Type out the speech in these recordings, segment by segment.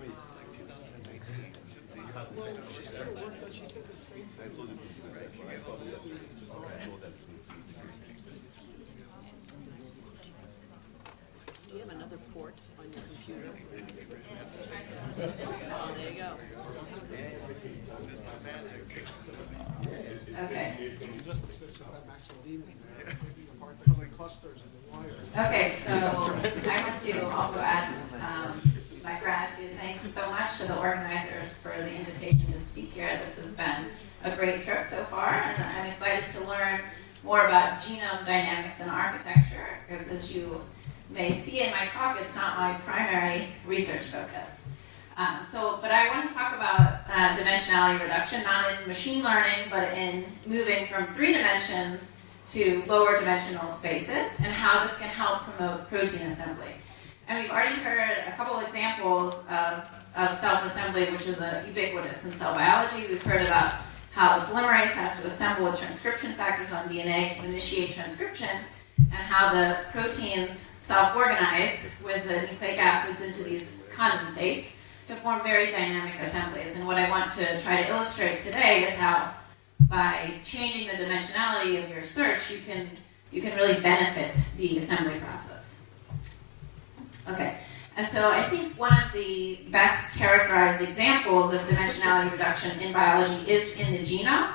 Do you have another port on your computer? Oh, there you go. Okay. It's just that maximum evening there. Apart the clusters and the wire. Okay, so I want to also add my gratitude. Thanks so much to the organizers for the invitation to speak here. This has been a great trip so far, and I'm excited to learn more about genome dynamics and architecture, because as you may see in my talk, it's not my primary research focus. But I want to talk about dimensionality reduction, not in machine learning, but in moving from 3 dimensions to lower dimensional spaces, and how this can help promote protein assembly. And we've already heard a couple of examples of self-assembly, which is ubiquitous in cell biology. We've heard about how the polymerase has to assemble with transcription factors on DNA to initiate transcription, and how the proteins self-organize with the nucleic acids into these condensates to form very dynamic assemblies. And what I want to try to illustrate today is how by changing the dimensionality of your search, you can really benefit the assembly process. Okay, and so I think one of the best characterized examples of dimensionality reduction in biology is in the genome,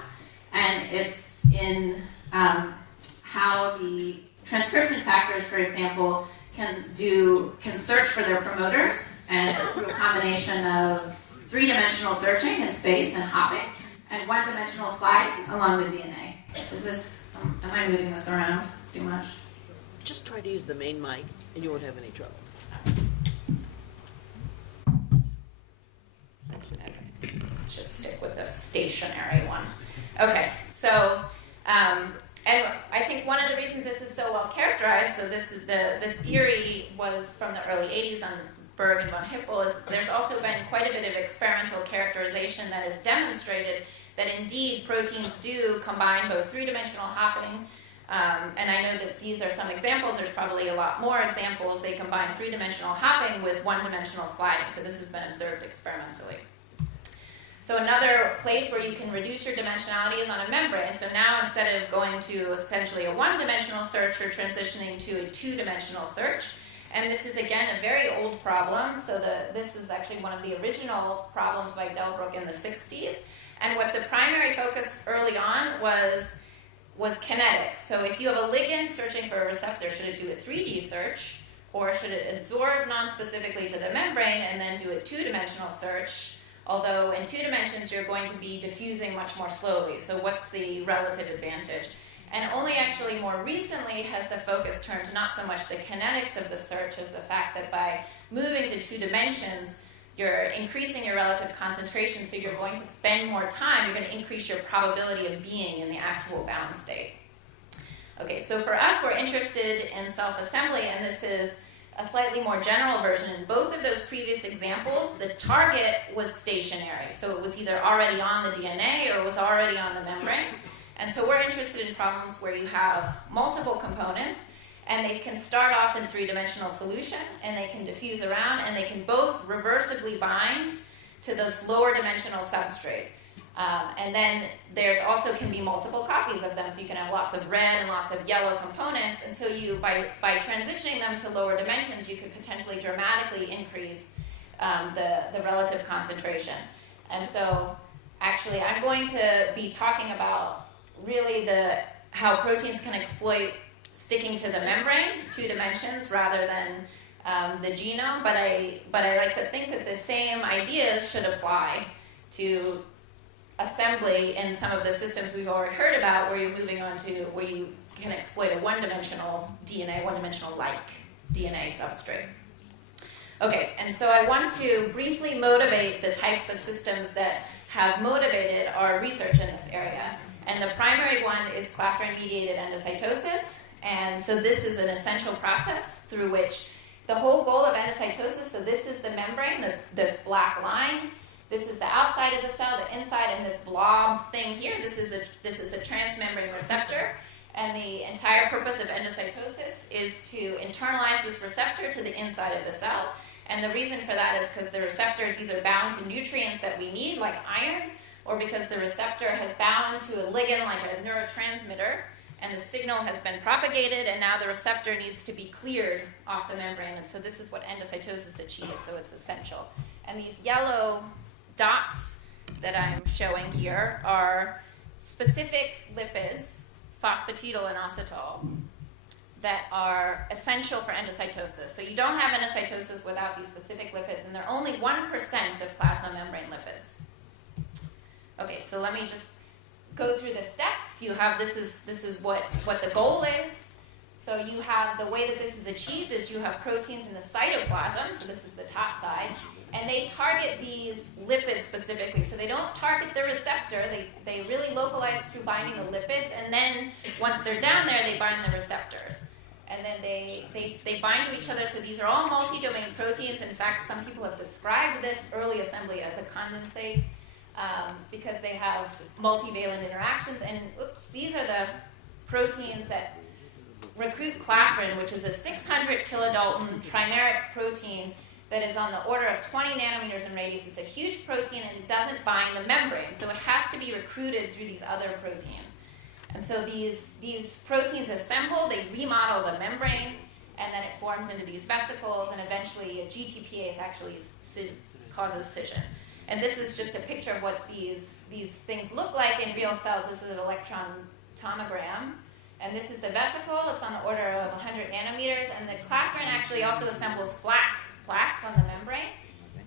and it's in how the transcription factors, for example, can search for their promoters, and through a combination of 3-dimensional searching in space and hopping, and 1-dimensional sliding along the DNA. Am I moving this around too much? Just try to use the main mic, and you won't have any trouble. Okay. Just stick with the stationary one. Okay, so, and I think one of the reasons this is so well characterized, so this is the theory was from the early 80s on Berg and von Hippel, is there's also been quite a bit of experimental characterization that has demonstrated that indeed proteins do combine both 3-dimensional hopping, and I know that these are some examples, there's probably a lot more examples. They combine 3-dimensional hopping with 1-dimensional sliding, so this has been observed experimentally. So another place where you can reduce your dimensionality is on a membrane. So now instead of going to essentially a 1-dimensional search, you're transitioning to a 2-dimensional search. And this is, again, a very old problem. So this is actually one of the original problems by Delbruck in the 60s. And what the primary focus early on was kinetics. So if you have a ligand searching for a receptor, should it do a 3D search? Or should it absorb non-specifically to the membrane and then do a 2-dimensional search? Although in 2 dimensions, you're going to be diffusing much more slowly. So what's the relative advantage? And only actually more recently has the focus turned to not so much the kinetics of the search as the fact that by moving to 2 dimensions, you're increasing your relative concentration, so you're going to spend more time, you're going to increase your probability of being in the actual bound state. Okay, so for us, we're interested in self-assembly, and this is a slightly more general version. In both of those previous examples, the target was stationary. So it was either already on the DNA or it was already on the membrane. And so we're interested in problems where you have multiple components, and they can start off in 3-dimensional solution, and they can diffuse around, and they can both reversibly bind to this lower dimensional substrate. And then there's also can be multiple copies of them, so you can have lots of red and lots of yellow components, and so you, by transitioning them to lower dimensions, you could potentially dramatically increase the relative concentration. And so actually I'm going to be talking about really how proteins can exploit sticking to the membrane, 2 dimensions, rather than the genome, but I like to think that the same ideas should apply to assembly in some of the systems we've already heard about, where you're moving on to where you can exploit a 1-dimensional DNA, 1-dimensional like DNA substrate. Okay, and so I want to briefly motivate the types of systems that have motivated our research in this area. And the primary one is clathrin-mediated endocytosis. And so this is an essential process through which the whole goal of endocytosis, so this is the membrane, this black line. This is the outside of the cell, the inside, and this blob thing here. This is a transmembrane receptor, and the entire purpose of endocytosis is to internalize this receptor to the inside of the cell. And the reason for that is because the receptor is either bound to nutrients that we need, like iron, or because the receptor has bound to a ligand, like a neurotransmitter, and the signal has been propagated, and now the receptor needs to be cleared off the membrane. And so this is what endocytosis achieves, so it's essential. And these yellow dots that I'm showing here are specific lipids, phosphatidylinositol, that are essential for endocytosis. So you don't have endocytosis without these specific lipids, and they're only 1% of plasma membrane lipids. Okay, so let me just go through the steps. You have, this is what the goal is. So you have, the way that this is achieved is you have proteins in the cytoplasm, so this is the top side, and they target these lipids specifically. So they don't target the receptor, they really localize through binding the lipids, and then once they're down there, they bind the receptors. And then they bind to each other, so these are all multi-domain proteins. In fact, some people have described this early assembly as a condensate because they have multivalent interactions. And oops, these are the proteins that recruit clathrin, which is a 600 kilodalton trimeric protein that is on the order of 20 nanometers in radius. It's a huge protein and it doesn't bind the membrane, so it has to be recruited through these other proteins. And so these proteins assemble, they remodel the membrane, and then it forms into these vesicles, and eventually a GTPase actually causes scission. And this is just a picture of what these things look like in real cells. This is an electron tomogram. And this is the vesicle. It's on the order of 100 nanometers. And the clathrin actually also assembles plaques on the membrane.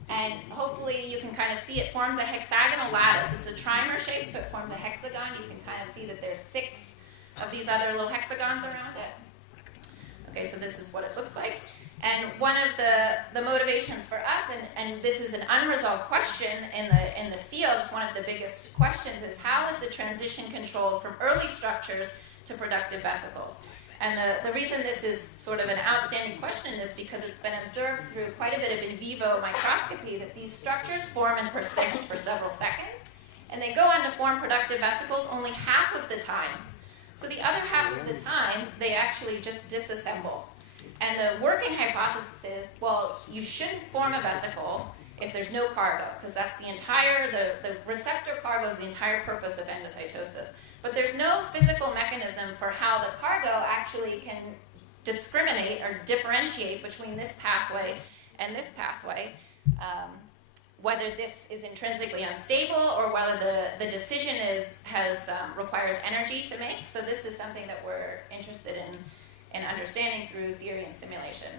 And hopefully you can kind of see it forms a hexagonal lattice. It's a trimer shape, so it forms a hexagon. You can kind of see that there's 6 of these other little hexagons around it. Okay, so this is what it looks like. And one of the motivations for us, and this is an unresolved question in the field, it's one of the biggest questions, is how is the transition controlled from early structures to productive vesicles? And the reason this is sort of an outstanding question is because it's been observed through quite a bit of in vivo microscopy that these structures form and persist for several seconds, and they go on to form productive vesicles only half of the time. So the other half of the time, they actually just disassemble. And the working hypothesis is, well, you shouldn't form a vesicle if there's no cargo, because that's the receptor cargo is the entire purpose of endocytosis. But there's no physical mechanism for how the cargo actually can discriminate or differentiate between this pathway and this pathway, whether this is intrinsically unstable or whether the decision requires energy to make. So this is something that we're interested in understanding through theory and simulation.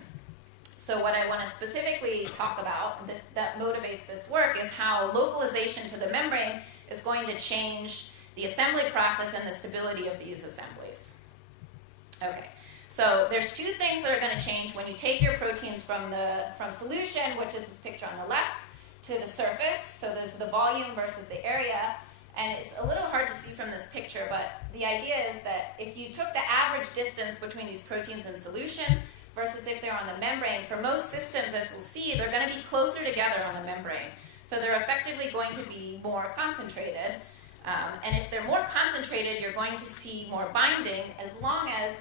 So what I want to specifically talk about, that motivates this work, is how localization to the membrane is going to change the assembly process and the stability of these assemblies. Okay, so there's 2 things that are going to change when you take your proteins from solution, which is this picture on the left, to the surface. So there's the volume versus the area. And it's a little hard to see from this picture, but the idea is that if you took the average distance between these proteins in solution versus if they're on the membrane, for most systems, as we'll see, they're going to be closer together on the membrane. So they're effectively going to be more concentrated. And if they're more concentrated, you're going to see more binding, as long as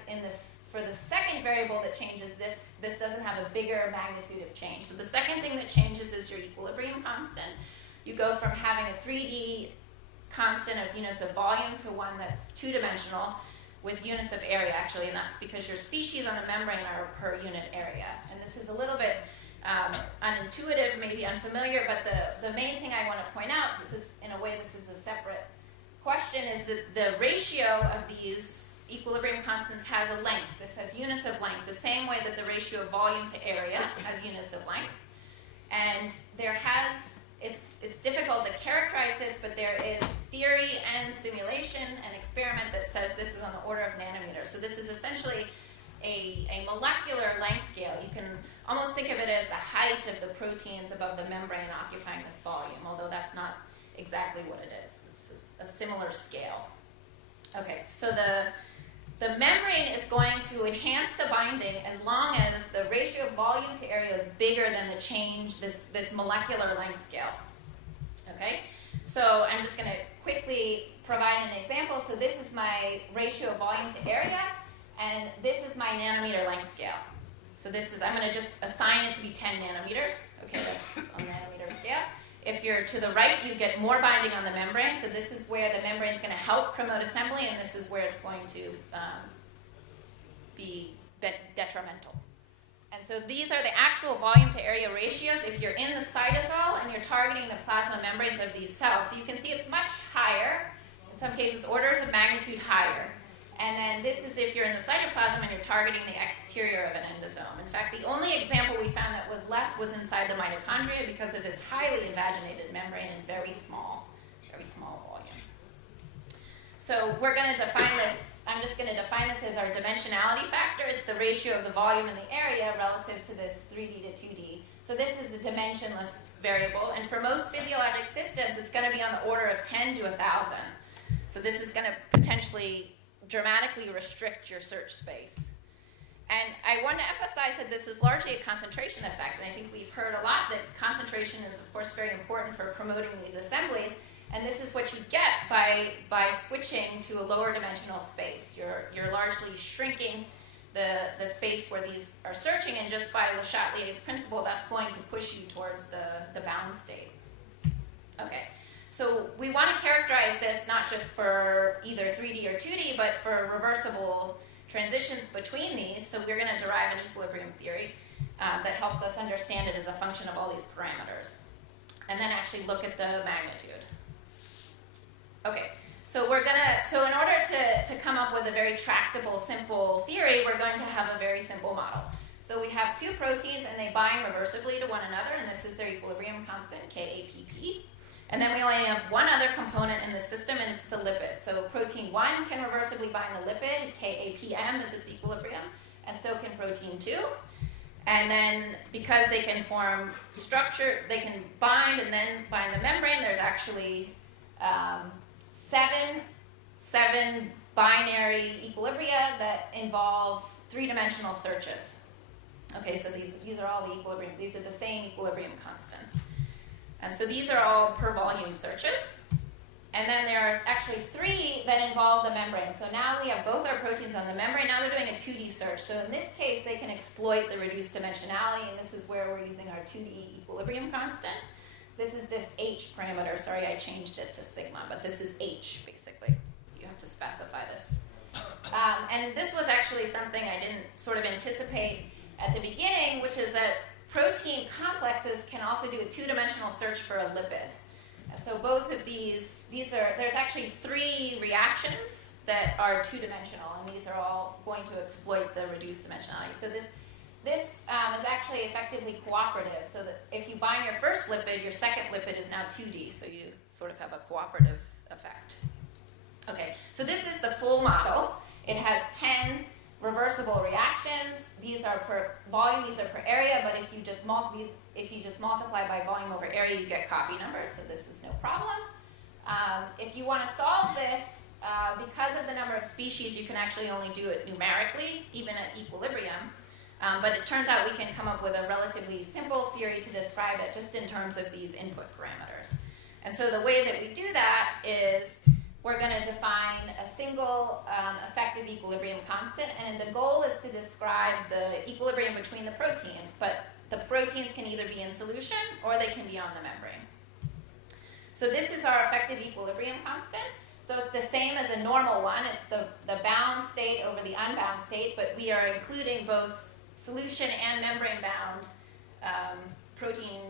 for the second variable that changes, this doesn't have a bigger magnitude of change. So the second thing that changes is your equilibrium constant. You go from having a 3D constant of units of volume to one that's 2-dimensional with units of area, actually, and that's because your species on the membrane are per unit area. And this is a little bit unintuitive, maybe unfamiliar, but the main thing I want to point out, in a way this is a separate question, is that the ratio of these equilibrium constants has a length. This has units of length, the same way that the ratio of volume to area has units of length. And it's difficult to characterize this, but there is theory and simulation and experiment that says this is on the order of nanometers. So this is essentially a molecular length scale. You can almost think of it as the height of the proteins above the membrane occupying this volume, although that's not exactly what it is. It's a similar scale. Okay, so the membrane is going to enhance the binding as long as the ratio of volume to area is bigger than the change, this molecular length scale. Okay, so I'm just going to quickly provide an example. So this is my ratio of volume to area, and this is my nanometer length scale. So I'm going to just assign it to be 10 nanometers. you're to the right, you get more binding on the membrane. So this is where the membrane is going to help promote assembly, and this is where it's going to be detrimental. And so these are the actual volume to area ratios if you're in the cytosol and you're targeting the plasma membranes of these cells. So you can see it's much higher, in some cases orders of magnitude higher. And then this is if you're in the cytoplasm and you're targeting the exterior of an endosome. In fact, the only example we found that was less was inside the mitochondria because of its highly invaginated membrane and very small volume. So we're going to define this, I'm just going to define this as our dimensionality factor. It's the ratio of the volume in the area relative to this 3D to 2D. So this is a dimensionless variable, and for most physiologic systems, it's going to be on the order of 10 to 1,000. So this is going to potentially dramatically restrict your search space. And I want to emphasize that this is largely a concentration effect, and I think we've heard a lot that concentration is, of course, very important for promoting these assemblies, and this is what you get by switching to a lower dimensional space. You're largely shrinking the space where these are searching, and just by Le Chatelier's principle, that's going to push you towards the bound state. Okay. So we want to characterize this not just for either 3D or 2D, but for reversible transitions between these. So we're going to derive an equilibrium theory that helps us understand it as a function of all these parameters. And then actually look at the magnitude. Okay, so in order to come up with a very tractable, simple theory, we're going to have a very simple model. So we have two proteins and they bind reversibly to one another, and this is their equilibrium constant, KAPP. And then we only have one other component in the system, and it's the lipid. So protein 1 can reversibly bind the lipid, KAPM is its equilibrium, and so can protein 2. And then because they can form structure, they can bind and then bind the membrane, there's actually seven binary equilibria that involve three-dimensional searches. Okay, so these are all the equilibrium, these are the same equilibrium constants. And so these are all per volume searches. And then there are actually three that involve the membrane. So now we have both our proteins on the membrane. Now they're doing a 2D search. So in this case, they can exploit the reduced dimensionality, and this is where we're using our 2D equilibrium constant. This is this H parameter. Sorry, I changed it to sigma, but this is H, basically. You have to specify this. And this was actually something I didn't sort of anticipate at the beginning, which is that protein complexes can also do a two-dimensional search for a lipid. And so both of there's actually three reactions that are two-dimensional, and these are all going to exploit the reduced dimensionality. So this is actually effectively cooperative, so that if you bind your first lipid, your second lipid is now 2D, so you sort of have a cooperative effect. Okay, so this is the full model. It has 10 reversible reactions. These are per volume, these are per area, but if you just multiply by volume over area, you get copy numbers, so this is no problem. If you want to solve this, because of the number of species, you can actually only do it numerically, even at equilibrium. But it turns out we can come up with a relatively simple theory to describe it just in terms of these input parameters. And so the way that we do that is we're going to define a single effective equilibrium constant, and the goal is to describe the equilibrium between the proteins, but the proteins can either be in solution or they can be on the membrane. So this is our effective equilibrium constant. So it's the same as a normal one. It's the bound state over the unbound state, but we are including both solution and membrane-bound protein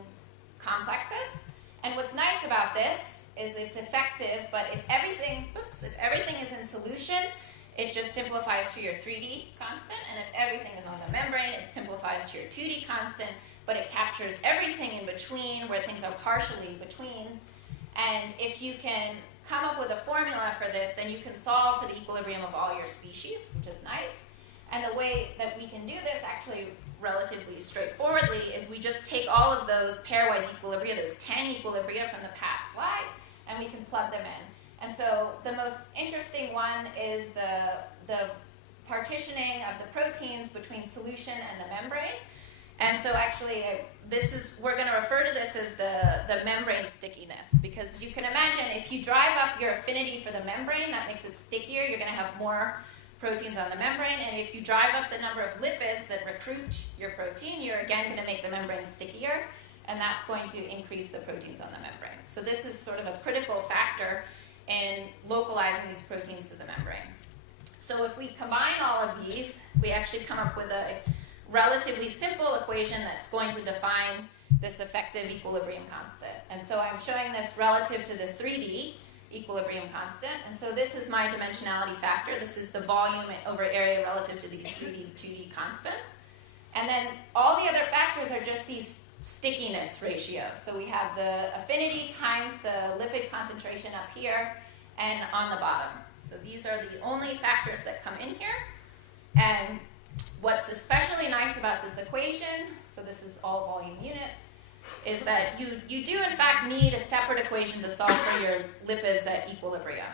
complexes. And what's nice about this is it's effective, but if everything is in solution, it just simplifies to your 3D constant, and if everything is on the membrane, it simplifies to your 2D constant, but it captures everything in between where things are partially between. And if you can come up with a formula for this, then you can solve for the equilibrium of all your species, which is nice. And the way that we can do this actually relatively straightforwardly is we just take all of those pairwise equilibria, those 10 equilibria from the past slide, and we can plug them in. And so the most interesting one is the partitioning of the proteins between solution and the membrane. And so actually, we're going to refer to this as the membrane stickiness, because you can imagine if you drive up your affinity for the membrane, that makes it stickier. You're going to have more proteins on the membrane, and if you drive up the number of lipids that recruit your protein, you're again going to make the membrane stickier. and that's going to increase the proteins on the membrane. So this is sort of a critical factor in localizing these proteins to the membrane. So if we combine all of these, we actually come up with a relatively simple equation that's going to define this effective equilibrium constant. And so I'm showing this relative to the 3D equilibrium constant. And so this is my dimensionality factor. This is the volume over area relative to these 3D, 2D constants. And then all the other factors are just these stickiness ratios. So we have the affinity times the lipid concentration up here and on the bottom. So these are the only factors that come in here. And what's especially nice about this equation, so this is all volume units, is that you do in fact need a separate equation to solve for your lipids at equilibrium.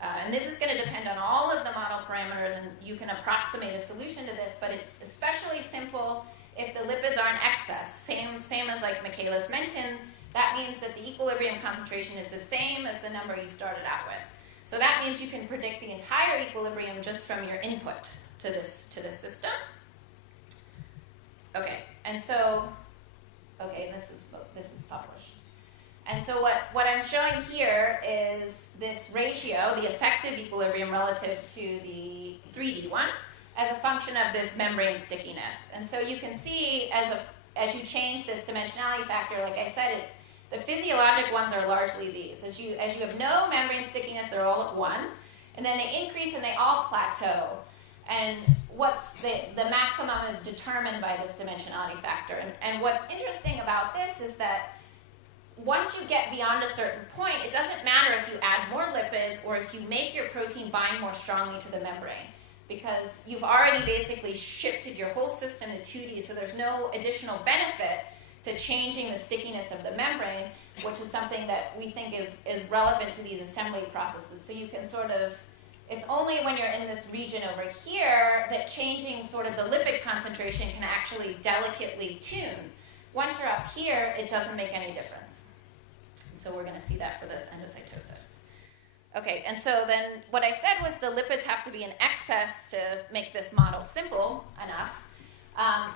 And this is going to depend on all of the model parameters, and you can approximate a solution to this, but it's especially simple if the lipids are in excess. Same as like Michaelis-Menten, that means that the equilibrium concentration is the same as the number you started out with. So that means you can predict the entire equilibrium just from your input to this system. Okay, and so, okay, this is published. And so what I'm showing here is this ratio, the effective equilibrium relative to the 3D one, as a function of this membrane stickiness. And so you can see as you change this dimensionality factor, like I said, it's the physiologic ones are largely these. As you have no membrane stickiness, they're all at 1, and then they increase and they all plateau. And what's the maximum is determined by this dimensionality factor. And what's interesting about this is that once you get beyond a certain point, it doesn't matter if you add more lipids or if you make your protein bind more strongly to the membrane, because you've already basically shifted your whole system to 2D, so there's no additional benefit to changing the stickiness of the membrane, which is something that we think is relevant to these assembly processes. So you can sort of, it's only when you're in this region over here that changing sort of the lipid concentration can actually delicately tune. Once you're up here, it doesn't make any difference. And so we're going to see that for this endocytosis. Okay, and so then what I said was the lipids have to be in excess to make this model simple enough.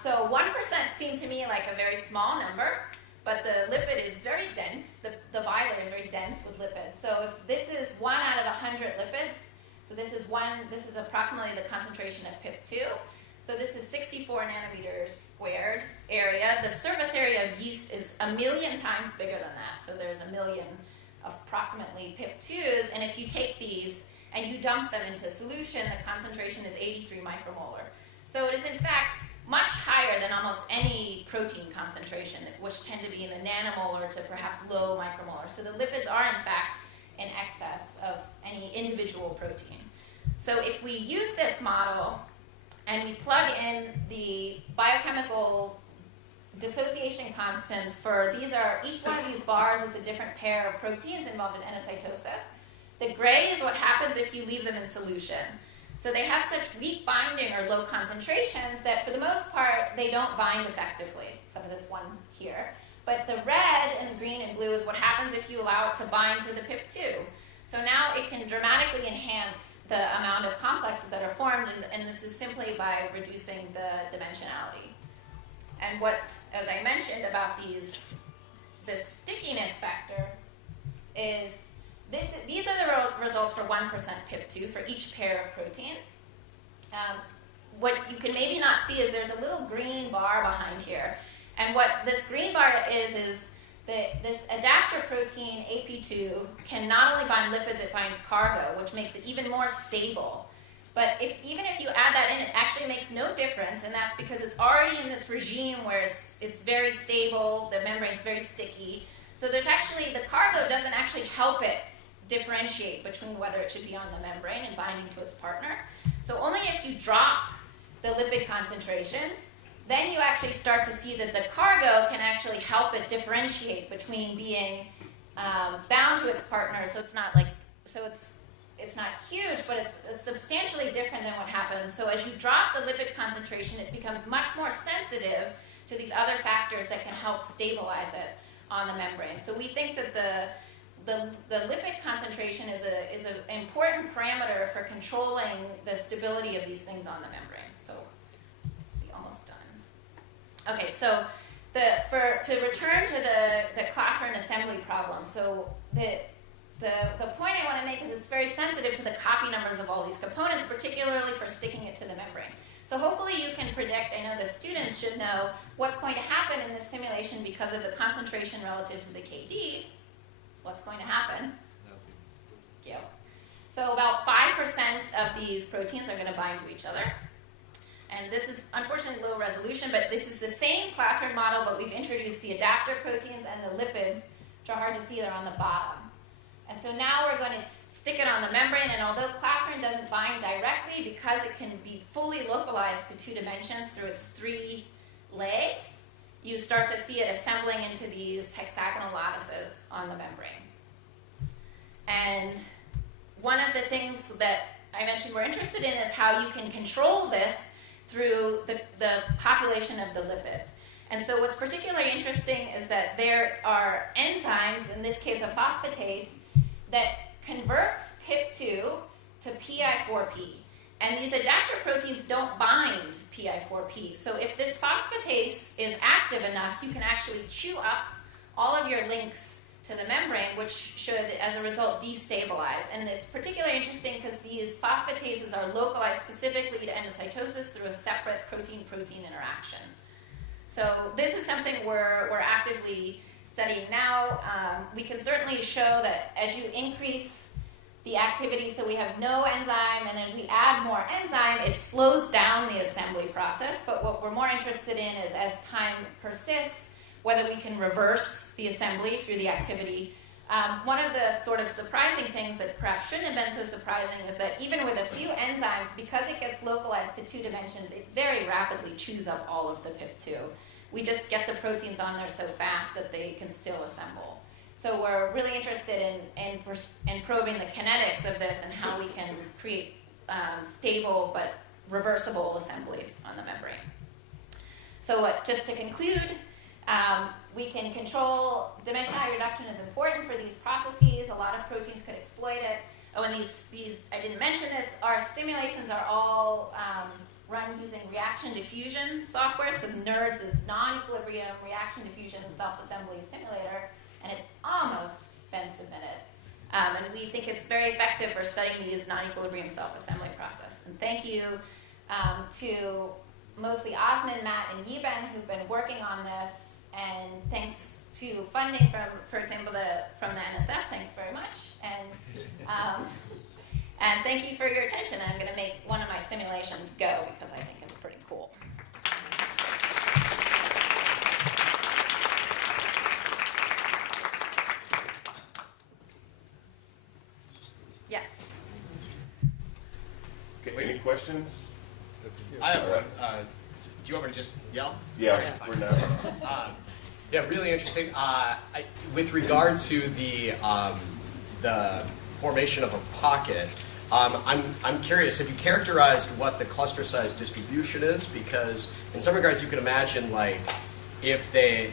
So 1% seemed to me like a very small number, but the lipid is very dense. The bilayer is very dense with lipids. So if this is 1 out of 100 lipids, so this is approximately the concentration of PIP2. So this is 64 nanometers squared area. The surface area of yeast is 1,000,000 times bigger than that. So there's 1,000,000 approximately PIP2s, and if you take these and you dump them into solution, the concentration is 83 micromolar. So it is in fact much higher than almost any protein concentration, which tend to be in the nanomolar to perhaps low micromolar. So the lipids are in fact in excess of any individual protein. So if we use this model and we plug in the biochemical dissociation constants for each one of these bars is a different pair of proteins involved in endocytosis. The gray is what happens if you leave them in solution. So they have such weak binding or low concentrations that for the most part, they don't bind effectively, except for this one here. But the red and green and blue is what happens if you allow it to bind to the PIP2. So now it can dramatically enhance the amount of complexes that are formed, and this is simply by reducing the dimensionality. And what's, as I mentioned about this stickiness factor is these are the results for 1% PIP2 for each pair of proteins. What you can maybe not see is there's a little green bar behind here. And what this green bar is that this adapter protein, AP2, can not only bind lipids, it binds cargo, which makes it even more stable. But even if you add that in, it actually makes no difference, and that's because it's already in this regime where it's very stable, the membrane's very sticky. So there's actually, the cargo doesn't actually help it differentiate between whether it should be on the membrane and binding to its partner. So only if you drop the lipid concentrations, then you actually start to see that the cargo can actually help it differentiate between being bound to its partner. So it's not like, it's not huge, but it's substantially different than what happens. So as you drop the lipid concentration, it becomes much more sensitive to these other factors that can help stabilize it on the membrane. So we think that the lipid concentration is an important parameter for controlling the stability of these things on the membrane. So let's see, almost done. Okay, so to return to the clathrin assembly problem, so the point I want to make is it's very sensitive to the copy numbers of all these components, particularly for sticking it to the membrane. So hopefully you can predict, I know the students should know what's going to happen in this simulation because of the concentration relative to the KD. What's going to happen? Thank you. So about 5% of these proteins are going to bind to each other. And this is unfortunately low resolution, but this is the same clathrin model, but we've introduced the adapter proteins and the lipids, which are hard to see, they're on the bottom. And so now we're going to stick it on the membrane, and although clathrin doesn't bind directly, because it can be fully localized to 2 dimensions through its 3 legs, you start to see it assembling into these hexagonal lattices on the membrane. And one of the things that I mentioned we're interested in is how you can control this through the population of the lipids. And so what's particularly interesting is that there are enzymes, in this case a phosphatase, that converts PIP2 to PI4P. And these adapter proteins don't bind PI4P. So if this phosphatase is active enough, you can actually chew up all of your links to the membrane, which should, as a result, destabilize. And it's particularly interesting because these phosphatases are localized specifically to endocytosis through a separate protein-protein interaction. So this is something we're actively studying now. We can certainly show that as you increase the activity, so we have no enzyme, and then we add more enzyme, it slows down the assembly process. But what we're more interested in is, as time persists, whether we can reverse the assembly through the activity. One of the sort of surprising things that perhaps shouldn't have been so surprising is that even with a few enzymes, because it gets localized to 2 dimensions, it very rapidly chews up all of the PIP2. We just get the proteins on there so fast that they can still assemble. So we're really interested in probing the kinetics of this and how we can create stable but reversible assemblies on the membrane. So just to conclude, we can control dimensionality reduction is important for these processes. A lot of proteins could exploit it. Oh, and these I didn't mention this, our simulations are all run using reaction diffusion software. So NERDS is non-equilibrium reaction diffusion self-assembly simulator, and it's almost been submitted. And we think it's very effective for studying these non-equilibrium self-assembly process. And thank you to mostly Osman, Matt, and Yiben who've been working on this. And thanks to funding from, for example, from the NSF, thanks very much. And thank you for your attention. I'm going to make one of my simulations go because I think it's pretty cool. Yes. Okay, any questions? I have one. Do you want me to just yell? Yeah, Okay, we're fine. now. Yeah, really interesting. With regard to the formation of a pocket, I'm curious. Have you characterized what the cluster size distribution is? Because in some regards, you can imagine like if they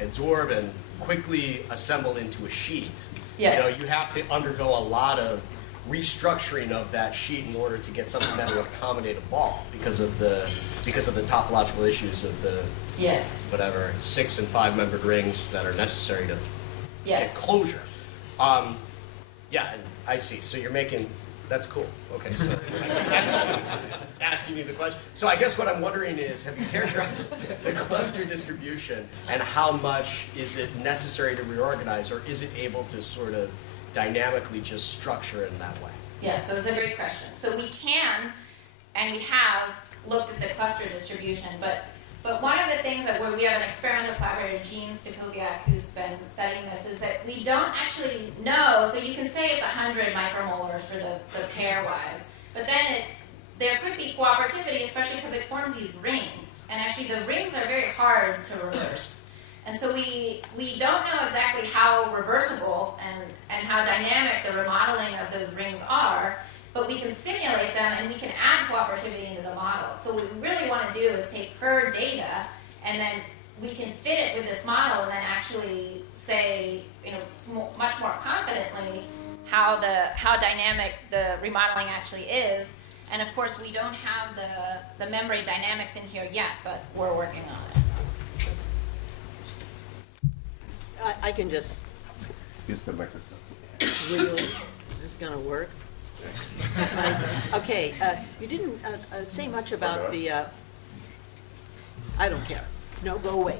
absorb and quickly assemble into a sheet. Yes. You have to undergo a lot of restructuring of that sheet in order to get something that will accommodate a ball because of the topological issues of the Yes. whatever 6 and 5 membered rings that are necessary to Yes. get closure. Yeah, and I see. So you're making that's cool. Okay, so that's asking you the question. So I guess what I'm wondering is, have you characterized the cluster distribution and how much is it necessary to reorganize, or is it able to sort of dynamically just structure it in that way? Yeah, so it's a great question. So we can, and we have looked at the cluster distribution, but one of the things that we have an experimental collaborator, Jean Stakoviak, who's been studying this, is that we don't actually know. So you can say it's 100 micromolar for the pairwise, but then there could be cooperativity, especially because it forms these rings, and actually the rings are very hard to reverse. And so we don't know exactly how reversible and how dynamic the remodeling of those rings are, but we can simulate them and we can add cooperativity into the model. So what we really want to do is take her data and then we can fit it with this model and then actually say, much more confidently how dynamic the remodeling actually is. And of course, we don't have the membrane dynamics in here yet, but we're working on it. I can just, Use the microphone. really, is this gonna work? Okay, you didn't say much about the, I don't care. No, go away.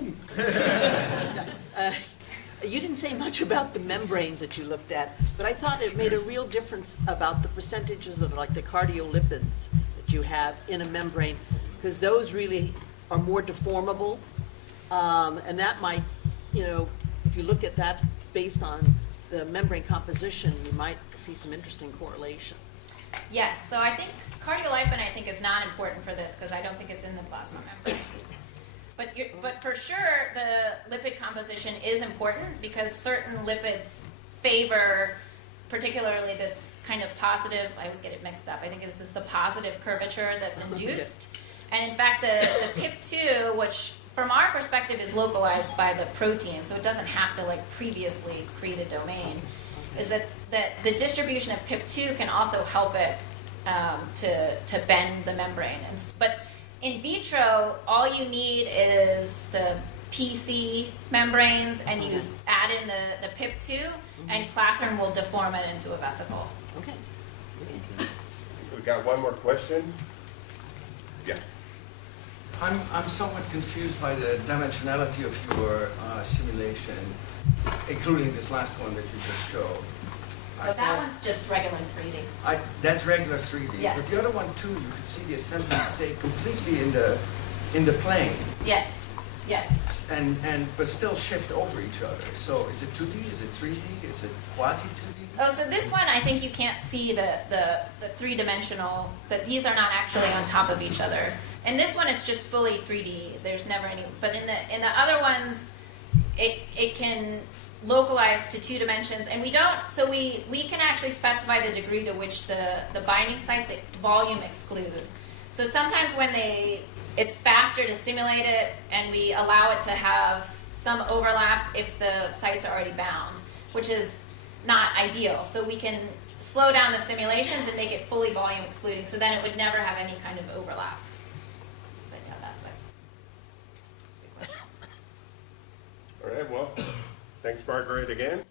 You didn't say much about the membranes that you looked at, but I thought it made a real difference about the percentages of like the cardiolipids that you have in a membrane, because those really are more deformable. And that might, if you look at that based on the membrane composition, you might see some interesting correlations. Yes, so I think cardiolipin is not important for this because I don't think it's in the plasma membrane. But for sure, the lipid composition is important because certain lipids favor, particularly this kind of positive, I always get it mixed up, I think it's the positive curvature that's induced. And in fact, the PIP2, which from our perspective is localized by the protein, so it doesn't have to previously create a domain, is that the distribution of PIP2 can also help it to bend the membrane. But in vitro, all you need is the PC membranes, and you add in the PIP2, and Clathrin will deform it into a vesicle. Okay. We got one more question? Yeah. I'm somewhat confused by the dimensionality of your simulation, including this last one that you just showed. But that one's just regular 3D. That's regular 3D. Yeah. But the other one too, you could see the assembly stay completely in the plane, Yes, yes. but still shift over each other. So is it 2D? Is it 3D? Is it quasi 2D? Oh, so this one, I think you can't see the three-dimensional, but these are not actually on top of each other. And this one is just fully 3D. There's never any, but in the other ones, it can localize to 2 dimensions, and we don't, so we can actually specify the degree to which the binding sites volume exclude. So sometimes when it's faster to simulate it, and we allow it to have some overlap if the sites are already bound, which is not ideal. So we can slow down the simulations and make it fully volume excluding, so then it would never have any kind of overlap. But yeah, that's it. All right, well, thanks, Margaret, again.